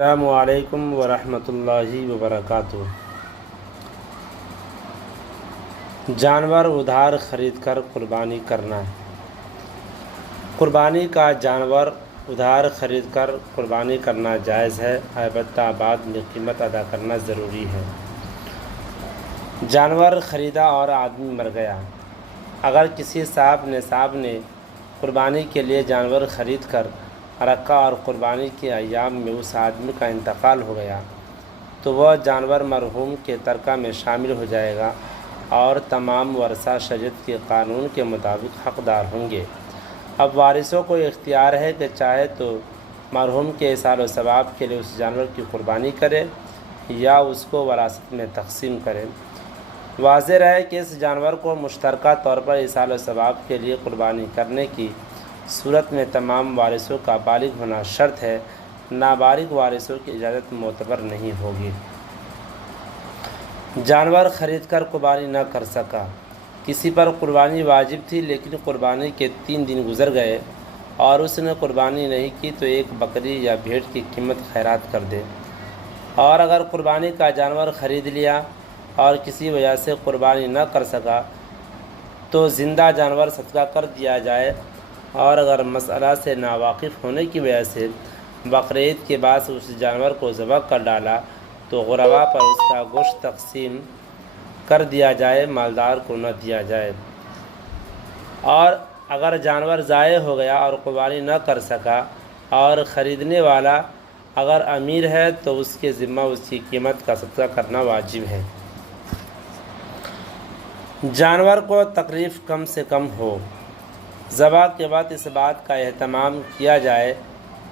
السلام علیکم ورحمۃ اللہ وبرکاتہ۔ جانور ادھار خرید کر قربانی کرنا۔ قربانی کا جانور ادھار خرید کر قربانی کرنا جائز ہے، البتہ بعد میں قیمت ادا کرنا ضروری ہے۔ جانور خریدا اور آدمی مر گیا۔ اگر کسی صاحب نے قربانی کے لیے جانور خرید کر رکھا اور قربانی کے ایام میں اس آدمی کا انتقال ہو گیا تو وہ جانور مرحوم کے ترکہ میں شامل ہو جائے گا اور تمام ورثہ شریعت کے قانون کے مطابق حقدار ہوں گے۔ اب وارثوں کو اختیار ہے کہ چاہے تو مرحوم کے ایصال و ثواب کے لیے اس جانور کی قربانی کرے یا اس کو وراثت میں تقسیم کرے۔ واضح رہے کہ اس جانور کو مشترکہ طور پر ایصال و ثواب کے لیے قربانی کرنے کی صورت میں تمام وارثوں کا بالغ ہونا شرط ہے، نابالغ وارثوں کی اجازت معتبر نہیں ہوگی۔ جانور خرید کر قربانی نہ کر سکا۔ کسی پر قربانی واجب تھی لیکن قربانی کے 3 دن گزر گئے اور اس نے قربانی نہیں کی تو ایک بکری یا بھیڑ کی قیمت خیرات کر دے۔ اور اگر قربانی کا جانور خرید لیا اور کسی وجہ سے قربانی نہ کر سکا تو زندہ جانور صدقہ کر دیا جائے، اور اگر مسئلہ سے ناواقف ہونے کی وجہ سے بقرعید کے بعد اس جانور کو ذبح کر ڈالا تو غربا پر اس کا گوشت تقسیم کر دیا جائے، مالدار کو نہ دیا جائے۔ اور اگر جانور ضائع ہو گیا اور قربانی نہ کر سکا اور خریدنے والا اگر امیر ہے تو اس کے ذمہ اس کی قیمت کا صدقہ کرنا واجب ہے۔ جانور کو تکلیف کم سے کم ہو۔ ذبح کے بعد اس بات کا اہتمام کیا جائے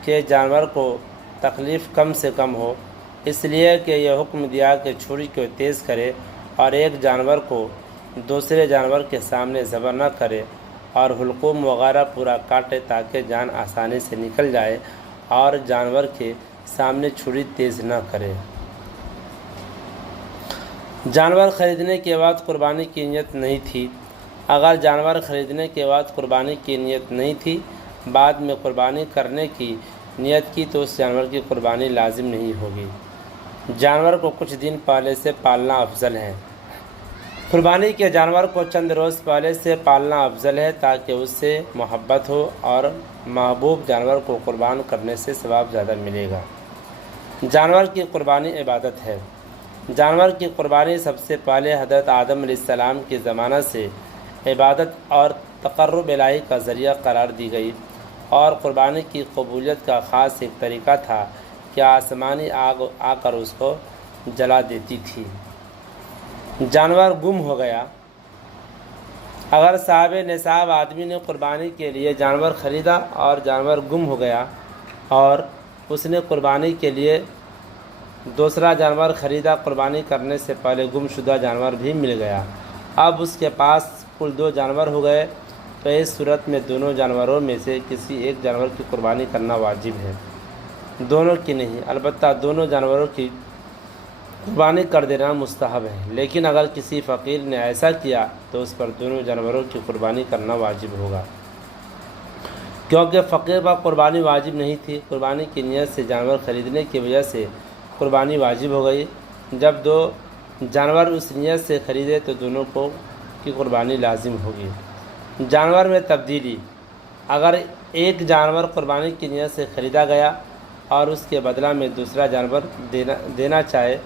کہ جانور کو تکلیف کم سے کم ہو، اس لیے کہ یہ حکم دیا کہ چھری کو تیز کرے اور ایک جانور کو دوسرے جانور کے سامنے ذبح نہ کرے اور حلقوم وغیرہ پورا کاٹے تاکہ جان آسانی سے نکل جائے اور جانور کے سامنے چھری تیز نہ کرے۔ جانور خریدنے کے بعد قربانی کی نیت نہیں تھی۔ اگر جانور خریدنے کے بعد قربانی کی نیت نہیں تھی، بعد میں قربانی کرنے کی نیت کی تو اس جانور کی قربانی لازم نہیں ہوگی۔ جانور کو کچھ دن پہلے سے پالنا افضل ہے۔ قربانی کے جانور کو چند روز پہلے سے پالنا افضل ہے تاکہ اس سے محبت ہو اور محبوب جانور کو قربان کرنے سے ثواب زیادہ ملے گا۔ جانور کی قربانی عبادت ہے۔ جانور کی قربانی سب سے پہلے حضرت آدم علیہ السلام کے زمانہ سے عبادت اور تقرب الہی کا ذریعہ قرار دی گئی، اور قربانی کی قبولیت کا خاص ایک طریقہ تھا کہ آسمانی آگ آ کر اس کو جلا دیتی تھی۔ جانور گم ہو گیا۔ اگر صاحب نصاب آدمی نے قربانی کے لیے جانور خریدا اور جانور گم ہو گیا اور اس نے قربانی کے لیے دوسرا جانور خریدا، قربانی کرنے سے پہلے گم شدہ جانور بھی مل گیا، اب اس کے پاس کل 2 جانور ہو گئے تو اس صورت میں دونوں جانوروں میں سے کسی ایک جانور کی قربانی کرنا واجب ہے، دونوں کی نہیں۔ البتہ دونوں جانوروں کی قربانی کر دینا مستحب ہے، لیکن اگر کسی فقیر نے ایسا کیا تو اس پر دونوں جانوروں کی قربانی کرنا واجب ہوگا، کیونکہ فقیر پر قربانی واجب نہیں تھی۔ قربانی کی نیت سے جانور خریدنے کی وجہ سے قربانی واجب ہو گئی۔ جب 2 جانور اس نیت سے خریدے تو دونوں کی قربانی لازم ہوگی۔ جانور میں تبدیلی۔ اگر ایک جانور قربانی کی نیت سے خریدا گیا اور اس کے بدلہ میں دوسرا جانور دینا چاہے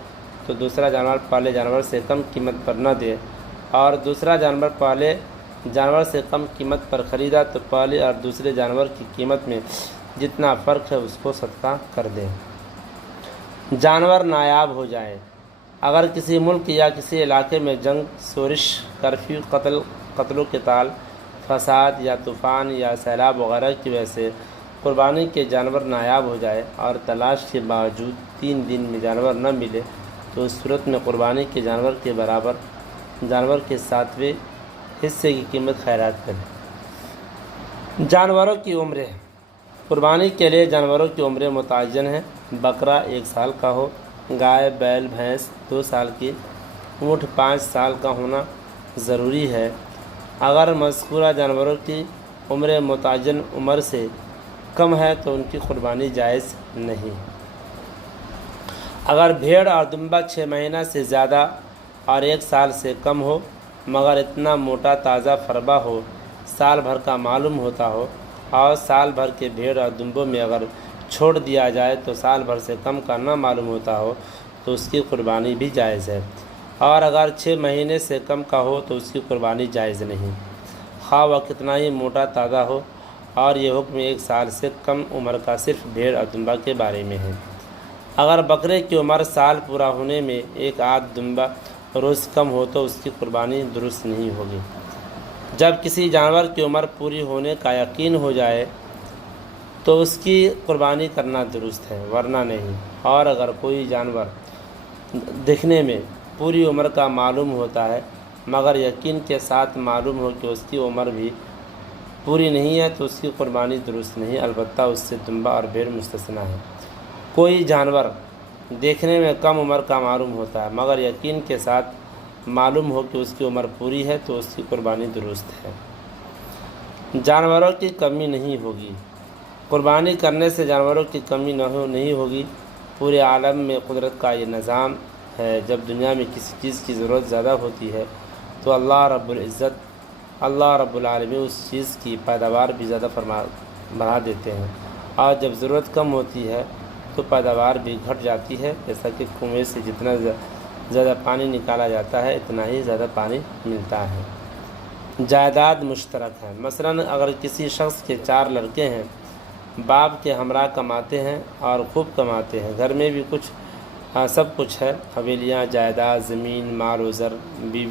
تو دوسرا جانور پہلے جانور سے کم قیمت پر نہ دے، اور دوسرا جانور پہلے جانور سے کم قیمت پر خریدا تو پہلے اور دوسرے جانور کی قیمت میں جتنا فرق ہے اس کو صدقہ کر دے۔ جانور نایاب ہو جائے۔ اگر کسی ملک یا کسی علاقے میں جنگ، شورش، کرفیو، قتل و قتال، فساد یا طوفان یا سیلاب وغیرہ کی وجہ سے قربانی کے جانور نایاب ہو جائے اور تلاش کے باوجود 3 دن میں جانور نہ ملے تو اس صورت میں قربانی کے جانور کے برابر جانور کے 7ویں حصے کی قیمت خیرات کرے۔ جانوروں کی عمریں۔ قربانی کے لیے جانوروں کی عمریں متعین ہیں۔ بکرا 1 سال کا ہو، گائے، بیل، بھینس 2 سال کی، اونٹ 5 سال کا ہونا ضروری ہے۔ اگر مذکورہ جانوروں کی عمر متعین عمر سے کم ہے تو ان کی قربانی جائز نہیں۔ اگر بھیڑ اور دمبا 6 مہینہ سے زیادہ اور 1 سال سے کم ہو مگر اتنا موٹا تازہ فربہ ہو سال بھر کا معلوم ہوتا ہو اور سال بھر کے بھیڑ اور دمبوں میں اگر چھوڑ دیا جائے تو سال بھر سے کم کا نہ معلوم ہوتا ہو تو اس کی قربانی بھی جائز ہے، اور اگر 6 مہینے سے کم کا ہو تو اس کی قربانی جائز نہیں، خواہ وہ کتنا ہی موٹا تازہ ہو۔ اور یہ حکم 1 سال سے کم عمر کا صرف بھیڑ اور دمبا کے بارے میں ہے۔ اگر بکرے کی عمر سال پورا ہونے میں 1 آدھ دمبا روز کم ہو تو اس کی قربانی درست نہیں ہوگی۔ جب کسی جانور کی عمر پوری ہونے کا یقین ہو جائے تو اس کی قربانی کرنا درست ہے، ورنہ نہیں۔ اور اگر کوئی جانور دکھنے میں پوری عمر کا معلوم ہوتا ہے مگر یقین کے ساتھ معلوم ہو کہ اس کی عمر بھی پوری نہیں ہے تو اس کی قربانی درست نہیں، البتہ اس سے دمبا اور بھیڑ مستثنیٰ ہے۔ کوئی جانور دیکھنے میں کم عمر کا معلوم ہوتا ہے مگر یقین کے ساتھ معلوم ہو کہ اس کی عمر پوری ہے تو اس کی قربانی درست ہے۔ جانوروں کی کمی نہیں ہوگی۔ قربانی کرنے سے جانوروں کی کمی نہیں ہوگی۔ پورے عالم میں قدرت کا یہ نظام ہے، جب دنیا میں کسی چیز کی ضرورت زیادہ ہوتی ہے تو اللہ رب العالمین اس چیز کی پیداوار بھی زیادہ بڑھا دیتے ہیں، اور جب ضرورت کم ہوتی ہے تو پیداوار بھی گھٹ جاتی ہے، جیسا کہ کنویں سے جتنا زیادہ پانی نکالا جاتا ہے اتنا ہی زیادہ پانی ملتا ہے۔ جائیداد مشترک ہے۔ مثلاً اگر کسی شخص کے 4 لڑکے ہیں، باپ کے ہمراہ کماتے ہیں اور خوب کماتے ہیں، گھر میں بھی سب کچھ ہے، حویلیاں، جائیداد، زمین، مال و زر، بیوی